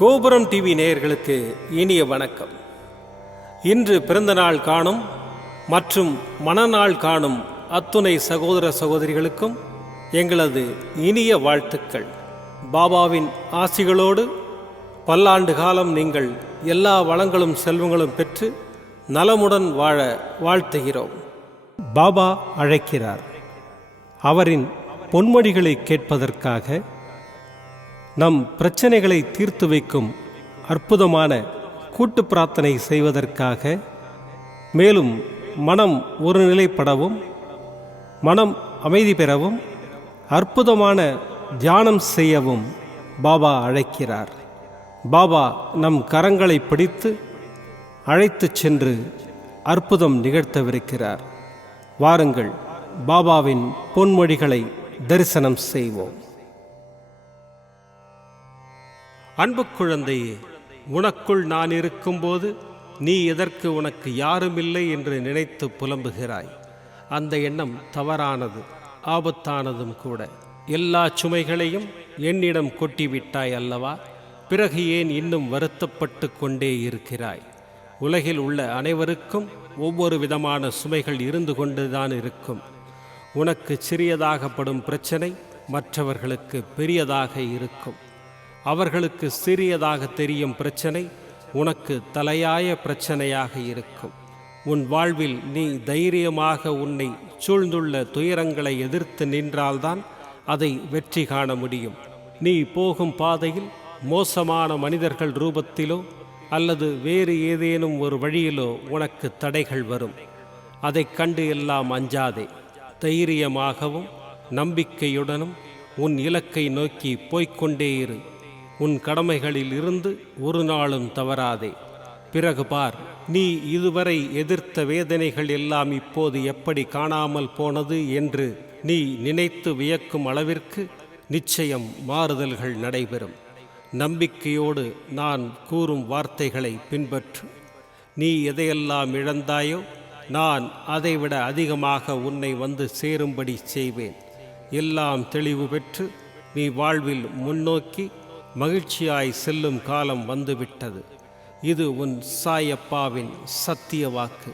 கோபுரம் டிவி நேயர்களுக்கு இனிய வணக்கம். இன்று பிறந்தநாள் காணும் மற்றும் மணநாள் காணும் அத்துணை சகோதர சகோதரிகளுக்கும் எங்களது இனிய வாழ்த்துக்கள். பாபாவின் ஆசிகளோடு பல்லாண்டு காலம் நீங்கள் எல்லா வளங்களும் செல்வங்களும் பெற்று நலமுடன் வாழ வாழ்த்துகிறோம். பாபா அழைக்கிறார். அவரின் பொன்மொழிகளை கேட்பதற்காக, நம் பிரச்சனைகளை தீர்த்து வைக்கும் அற்புதமான கூட்டு பிரார்த்தனை செய்வதற்காக, மேலும் மனம் ஒருநிலைப்படவும் மனம் அமைதி பெறவும் அற்புதமான தியானம் செய்யவும் பாபா அழைக்கிறார். பாபா நம் கரங்களை பிடித்து அழைத்துச் சென்று அற்புதம் நிகழ்த்தவிருக்கிறார். வாருங்கள், பாபாவின் பொன்மொழிகளை தரிசனம் செய்வோம். அன்பு குழந்தையே, உனக்குள் நான் இருக்கும்போது நீ எதற்கு உனக்கு யாருமில்லை என்று நினைத்து புலம்புகிறாய்? அந்த எண்ணம் தவறானது, ஆபத்தானதும் கூட. எல்லா சுமைகளையும் என்னிடம் கொட்டிவிட்டாய் அல்லவா? பிறகு ஏன் இன்னும் வருத்தப்பட்டு கொண்டே இருக்கிறாய்? உலகில் உள்ள அனைவருக்கும் ஒவ்வொரு விதமான சுமைகள் இருந்து கொண்டுதான் இருக்கும். உனக்கு சிறியதாகப்படும் பிரச்சனை மற்றவர்களுக்கு பெரியதாக இருக்கும். அவர்களுக்கு சிறியதாக தெரியும் பிரச்சனை உனக்கு தலையாய பிரச்சனையாக இருக்கும். உன் வாழ்வில் நீ தைரியமாக உன்னை சூழ்ந்துள்ள துயரங்களை எதிர்த்து நின்றால்தான் அதை வெற்றி காண முடியும். நீ போகும் பாதையில் மோசமான மனிதர்கள் ரூபத்திலோ அல்லது வேறு ஏதேனும் ஒரு வழியிலோ உனக்கு தடைகள் வரும். அதைக் கண்டு எல்லாம் அஞ்சாதே. தைரியமாகவும் நம்பிக்கையுடனும் உன் இலக்கை நோக்கி போய்கொண்டே இரு. உன் கடமைகளில் இருந்து ஒரு நாளும் தவறாதே. பிறகு பார், நீ இதுவரை எதிர்த்த வேதனைகள் எல்லாம் இப்போது எப்படி காணாமல் போனது என்று நீ நினைத்து வியக்கும் அளவிற்கு நிச்சயம் மாறுதல்கள் நடைபெறும். நம்பிக்கையோடு நான் கூறும் வார்த்தைகளை பின்பற்று. நீ எதையெல்லாம் இழந்தாயோ நான் அதைவிட அதிகமாக உன்னை வந்து சேரும்படி செய்வேன். எல்லாம் தெளிவு பெற்று நீ வாழ்வில் முன்னோக்கி மகிழ்ச்சியாய் செல்லும் காலம் வந்துவிட்டது. இது உன் சாயப்பாவின் சத்திய வாக்கு.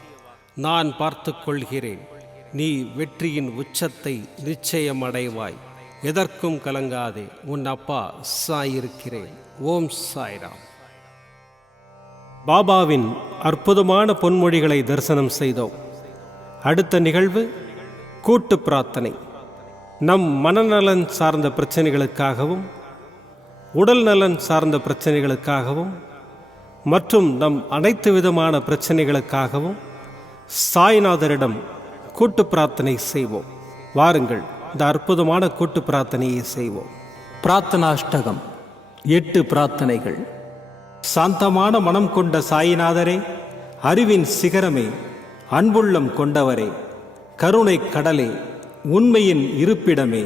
நான் பார்த்து கொள்கிறேன். நீ வெற்றியின் உச்சத்தை நிச்சயம் அடைவாய். எதற்கும் கலங்காதே. உன் அப்பா சாயிருக்கிறேன். ஓம் சாய்ராம். பாபாவின் அற்புதமான பொன்மொழிகளை தரிசனம் செய்தோம். அடுத்த நிகழ்வு கூட்டு பிரார்த்தனை. நம் மனநலன் சார்ந்த பிரச்சனைகளுக்காகவும் உடல் நலன் சார்ந்த பிரச்சனைகளுக்காகவும் மற்றும் நம் அனைத்து விதமான பிரச்சனைகளுக்காகவும் சாய்நாதரிடம் கூட்டு பிரார்த்தனை செய்வோம். வாருங்கள், இந்த அற்புதமான கூட்டு பிரார்த்தனையை செய்வோம். பிரார்த்தனாஷ்டகம். 8 பிரார்த்தனைகள். சாந்தமான மனம் கொண்ட சாயிநாதரே, அறிவின் சிகரமே, அன்புள்ளம் கொண்டவரே, கருணை கடலே, உண்மையின் இருப்பிடமே,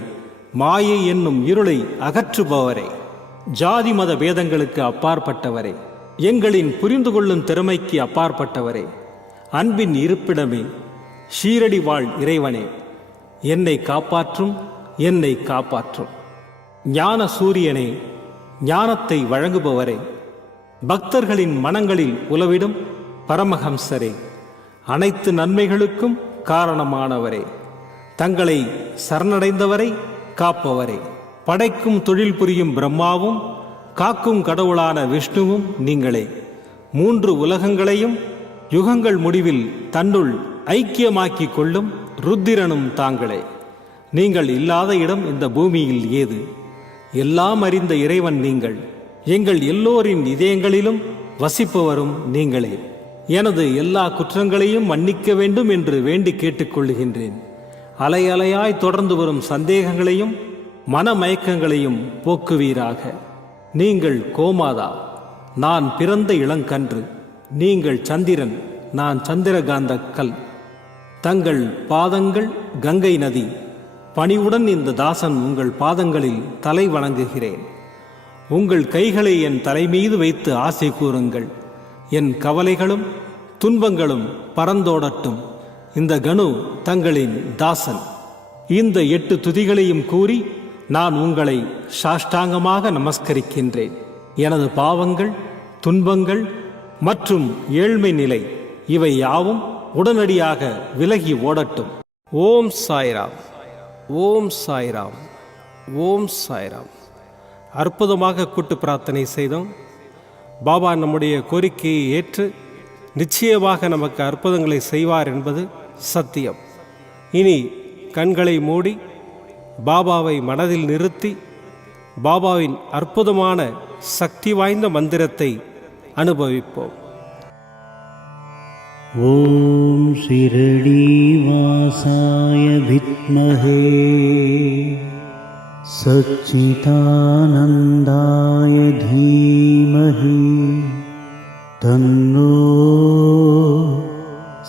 மாயை என்னும் இருளை அகற்றுபவரே, ஜாதி மத பேதங்களுக்கு அப்பாற்பட்டவரே, எங்களின் புரிந்து கொள்ளும் திறமைக்கு அப்பாற்பட்டவரே, அன்பின் இருப்பிடமே, ஷீரடி வாழ் இறைவனே, என்னை காப்பாற்றும், என்னை காப்பாற்றும். ஞான சூரியனே, ஞானத்தை வழங்குபவரே, பக்தர்களின் மனங்களில் உலவிடும் பரமஹம்சரே, அனைத்து நன்மைகளுக்கும் காரணமானவரே, தங்களை சரணடைந்தவரை காப்பவரே, படைக்கும் தொழில் புரியும் பிரம்மாவும் காக்கும் கடவுளான விஷ்ணுவும் நீங்களே. 3 உலகங்களையும் யுகங்கள் முடிவில் தன்னுள் ஐக்கியமாக்கிக் கொள்ளும் ருத்திரனும் தாங்களே. நீங்கள் இல்லாத இடம் இந்த பூமியில் ஏது? எல்லாம் அறிந்த இறைவன் நீங்கள். எங்கள் எல்லோரின் இதயங்களிலும் வசிப்பவரும் நீங்களே. எனது எல்லா குற்றங்களையும் மன்னிக்க வேண்டும் என்று வேண்டி கேட்டுக்கொள்கின்றேன். அலை அலையாய் தொடர்ந்து வரும் சந்தேகங்களையும் மனமயக்கங்களையும் போக்குவீராக. நீங்கள் கோமாதா, நான் பிறந்த இளங்கன்று. நீங்கள் சந்திரன், நான் சந்திரகாந்த கல். தங்கள் பாதங்கள் கங்கை நதி. பணிவுடன் இந்த தாசன் உங்கள் பாதங்களில் தலை வணங்குகிறேன். உங்கள் கைகளை என் தலைமீது வைத்து ஆசை கூறுங்கள். என் கவலைகளும் துன்பங்களும் பறந்தோடட்டும். இந்த கணு தங்களின் தாசன். இந்த 8 துதிகளையும் கூறி நான் உங்களை சாஷ்டாங்கமாக நமஸ்கரிக்கின்றேன். எனது பாவங்கள், துன்பங்கள் மற்றும் ஏழ்மை நிலை இவை யாவும் உடனடியாக விலகி ஓடட்டும். ஓம் சாய்ராம், ஓம் சாய்ராம், ஓம் சாய்ராம். அற்புதமாக கூட்டு பிரார்த்தனை செய்தோம். பாபா நம்முடைய கோரிக்கையை ஏற்று நிச்சயமாக நமக்கு அற்புதங்களை செய்வார் என்பது சத்தியம். இனி கண்களை மூடி பாபாவை மனதில் நிறுத்தி பாபாவின் அற்புதமான சக்தி வாய்ந்த மந்திரத்தை அனுபவிப்போம். ஓம் ஷிரடி வாசாய வித்மஹே சச்சிதானந்தாய தீமஹி தன்னோ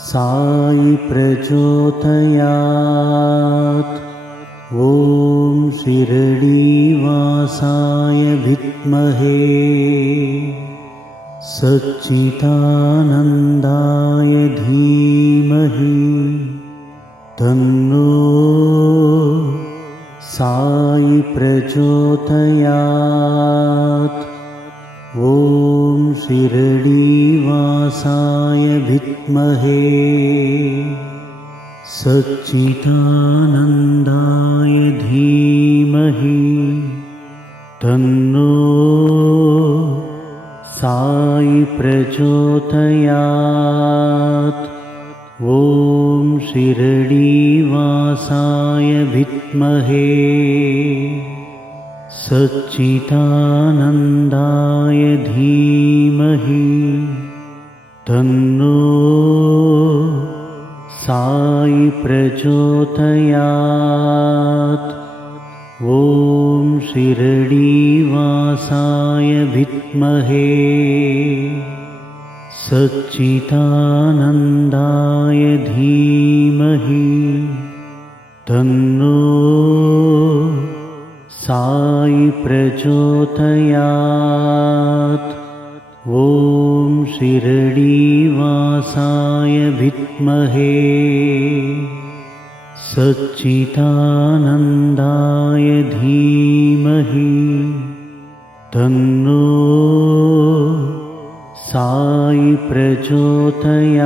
சாயி பிரச்சோதயாத். ஓம் ஷிரடி வாசாய வித்மஹே சச்சிதானந்தாய தீமஹி தன்னோ சாயி பிரச்சோதயாத். ஓம் ஷிரடி வாசாய வித்மஹே சச்சிதானந்தாய தீமஹி தன்னோ சாயி பிரச்சோதயாத். ஓம் ஷிரடி வாசாய வித்மஹே சச்சிதானந்தாய தீமஹி தன்னோ சாயி பிரச்சோதயாத். ஓம் ஷிரடி வாசாய வித்மஹே சச்சிதானந்தாய தீமஹி தன்னோ சாயி பிரச்சோதயாத். ஓம் ஷிரடி வாசாய வித்மஹே சச்சிதானந்தாய தீமஹி தன்னோ சாயி பிரச்சோதயாத்.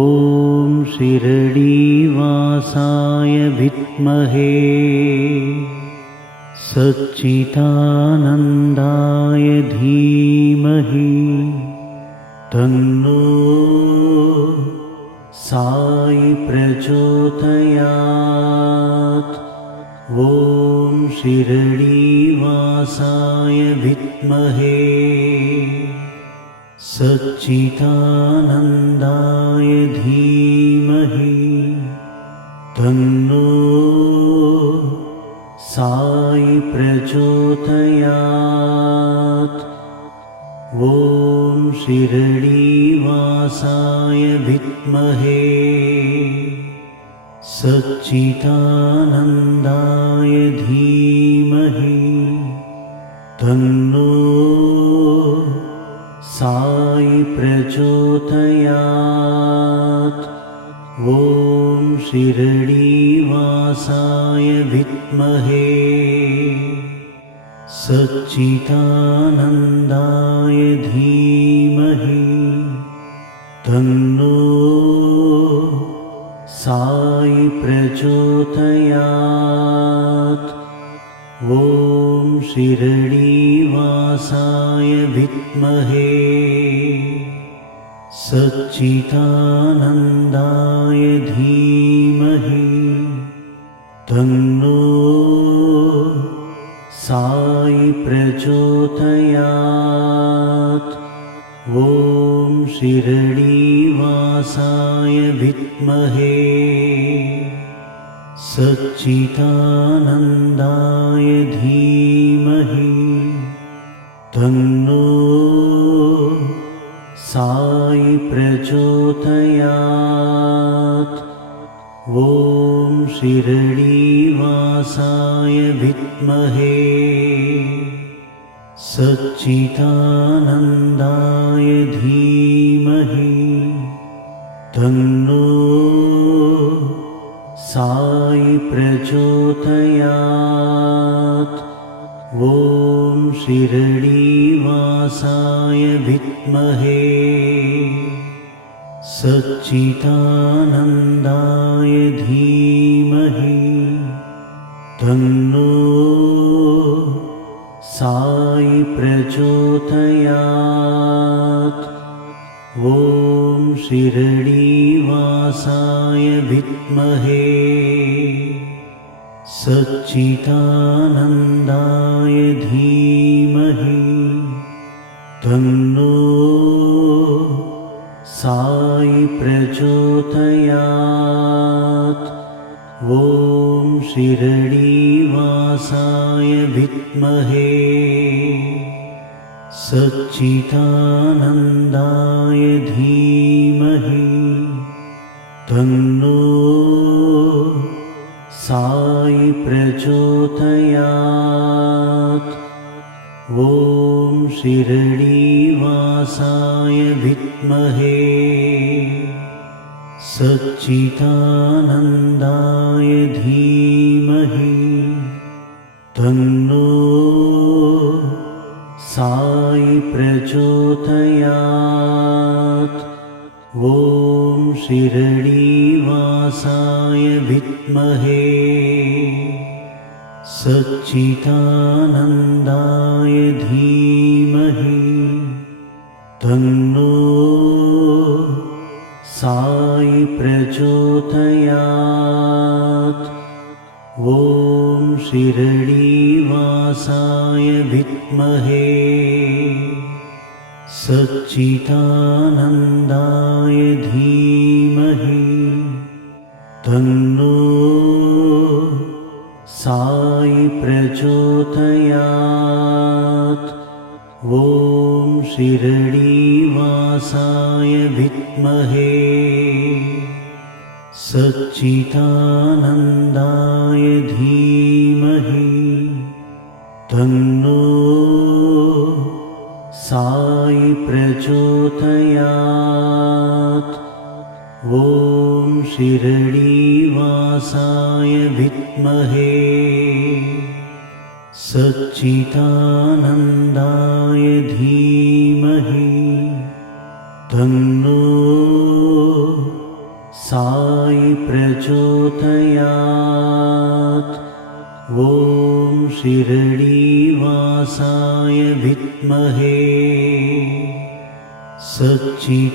ஓம் ஷிரடி வாசாய வித்மஹே சச்சிதானந்தாய தீமஹி தன்னோ சாயி பிரச்சோதயாத். ஓம் ஷிரடி வாசாய வித்மஹே சச்சிதானந்தாய தீமஹி தன்னோ சாயி பிரச்சோதயாத். ஓம் ஷிரடி வாசாய வித்மஹே சச்சிதானந்தாய தீமஹி தன்னோ சாயி பிரச்சோதயாத். ஓம் ஷிரடி வாசாய வித்மஹே சச்சிதானந்தாய தீமஹி தன்னோ சாயி பிரச்சோதயாத். ஓம் ஷிரடி வாசாய வித்மஹே சச்சிதானந்தாய தீமஹி தன்னோ சாயி பிரச்சோதயாத். ஓம் ஷிரடி வாசாய வித்மஹே சச்சிதானந்தாய தீமஹி தன்னோ சாயி பிரச்சோதயாத். ஓம் ஷிரடி வாசாய வித்மஹே சச்சிதானந்தாய தீமஹி தன்னோ சாயி பிரச்சோதயாத். ॐ शिरडीवासाय विद्महे सच्चिदानन्दाय धीमहि तन्नो साई प्रचोदयात्। ॐ शिरडीवासाय विद्महे सच्चिदानन्दाय धीमहि तन्नो साई प्रचोदयात्। ॐ शिरडीवासाय विद्महे सच्चिदानन्दाय धीमहि तन्नो साई प्रचोदयात्। ॐ शिरडीवासाय विद्महे सच्चिदानन्दाय धीमहि तन्नो साई प्रचोदयात्। ॐ शिरडीवासाय विद्महे सच्चिदानन्दाय धीमहि तन्नो साई प्रचोदयात्। ॐ शिरडीवासाय विद्महे सच्चिदानन्दाय धीमहि तन्नो साई प्रचोदयात्। ॐ शिरडीवासाय विद्महे सच्चिदानन्दाय धीमहि तन्नो साई प्रचोदयात्। ॐ शिरडीवासाय विद्महे सच्चिदानन्दाय धीमहि तन्नो साई प्रचोदयात्। ॐ शिरडीवासाय विद्महे सच्चिदानन्दाय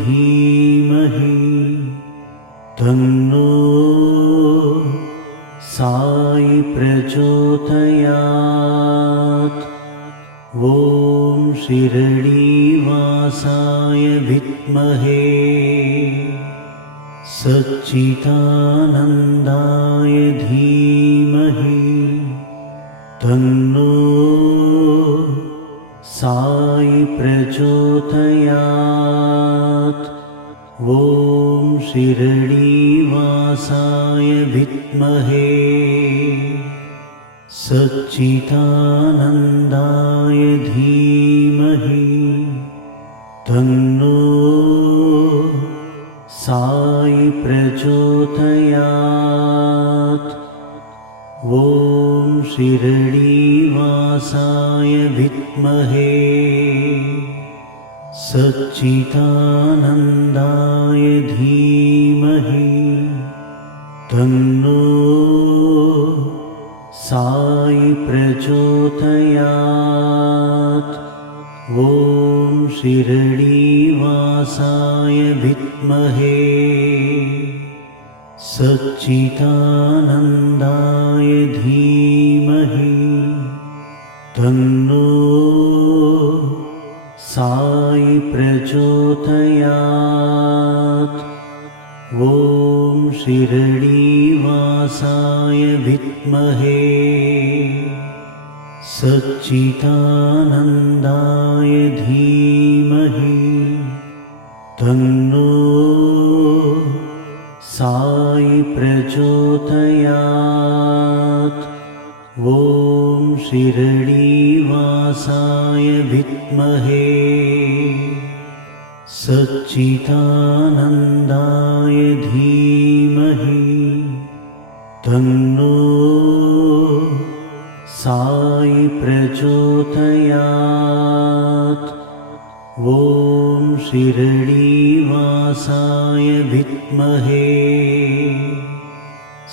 धीमहि तन्नो साई प्रचोदयात्। ॐ शिरडीवासाय विद्महे सच्चिदानन्दाय धीमहि तन्नो साई प्रचोदयात्। ॐ शिरडीवासाय विद्महे सच्चिदानन्दाय धीमहि तन्नो साई प्रचोदयात्। ॐ शिरडीवासाय विद्महे सच्चिदानन्दाय धीमहि तन्नो साई प्रचोदयात्। ॐ शिरडीवासाय विद्महे सच्चिदानन्दाय धीमहि तन्नो साई प्रचोदयात्। ॐ शिरडीवासाय विद्महे सच्चिदानन्दाय धीमहि तन्नो साई प्रचोदयात्। ॐ शिरडीवासाय विद्महे सच्चिदानन्दाय धीमहि तन्नो प्रचोदयात्। ॐ शिरडीवासाय विद्महे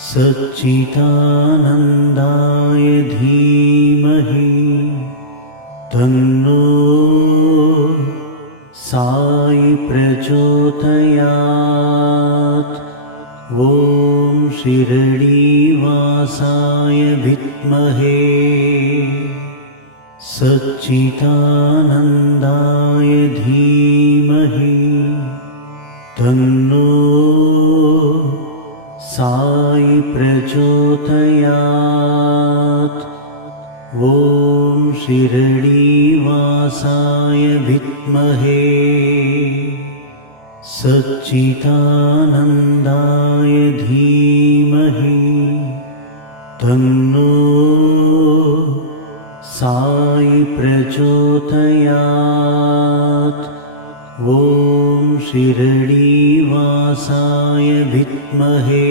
सच्चिदानन्दाय धीमहि तन्नो साई प्रचोदयात्। ॐ शिरडीवासाय विद्महे सच्चिदानन्दाय धीमहि तन्नो साई प्रचोदयात्। ॐ शिरडीवासाय विद्महे सच्चिदानन्दाय धीमहि तन्नो साई प्रचोदयात्। ॐ शिरडीवासाय विद्महे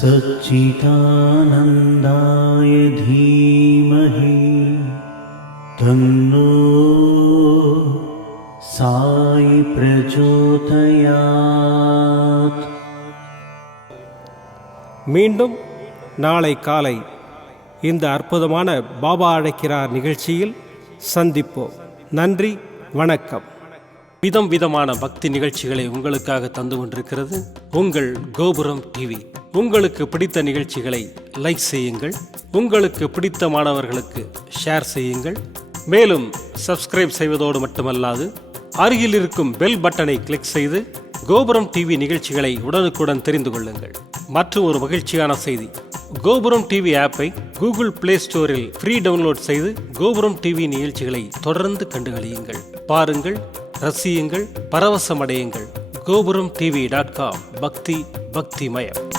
सच्चिदानन्दाय धीमहि तन्नो साई प्रचोदयात्। மீண்டும் நாளை காலை இந்த அற்புதமான பாபா அழைக்கிறார் நிகழ்ச்சியில் சந்திப்போம். நன்றி, வணக்கம். விதமான பக்தி நிகழ்ச்சிகளை உங்களுக்காக தந்து கொண்டிருக்கிறது உங்கள் கோபுரம் டிவி. உங்களுக்கு பிடித்த நிகழ்ச்சிகளை லைக் செய்யுங்கள், உங்களுக்கு பிடித்த மாணவர்களுக்கு ஷேர் செய்யுங்கள். மேலும் சப்ஸ்கிரைப் செய்வதோடு மட்டுமல்லாது அருகில் இருக்கும் பெல் பட்டனை கிளிக் செய்து கோபுரம் டிவி நிகழ்ச்சிகளை உடனுக்குடன் தெரிந்து கொள்ளுங்கள். மற்றும் ஒரு மகிழ்ச்சியான செய்தி, கோபுரம் டிவி ஆப்பை கூகுள் பிளே ஸ்டோரில் ஃப்ரீ டவுன்லோட் செய்து கோபுரம் டிவி நிகழ்ச்சிகளை தொடர்ந்து கண்டுகளியுங்கள். பாருங்கள், ரசியுங்கள், பரவசமடையுங்கள். gopuramtv.com பக்திமயம்.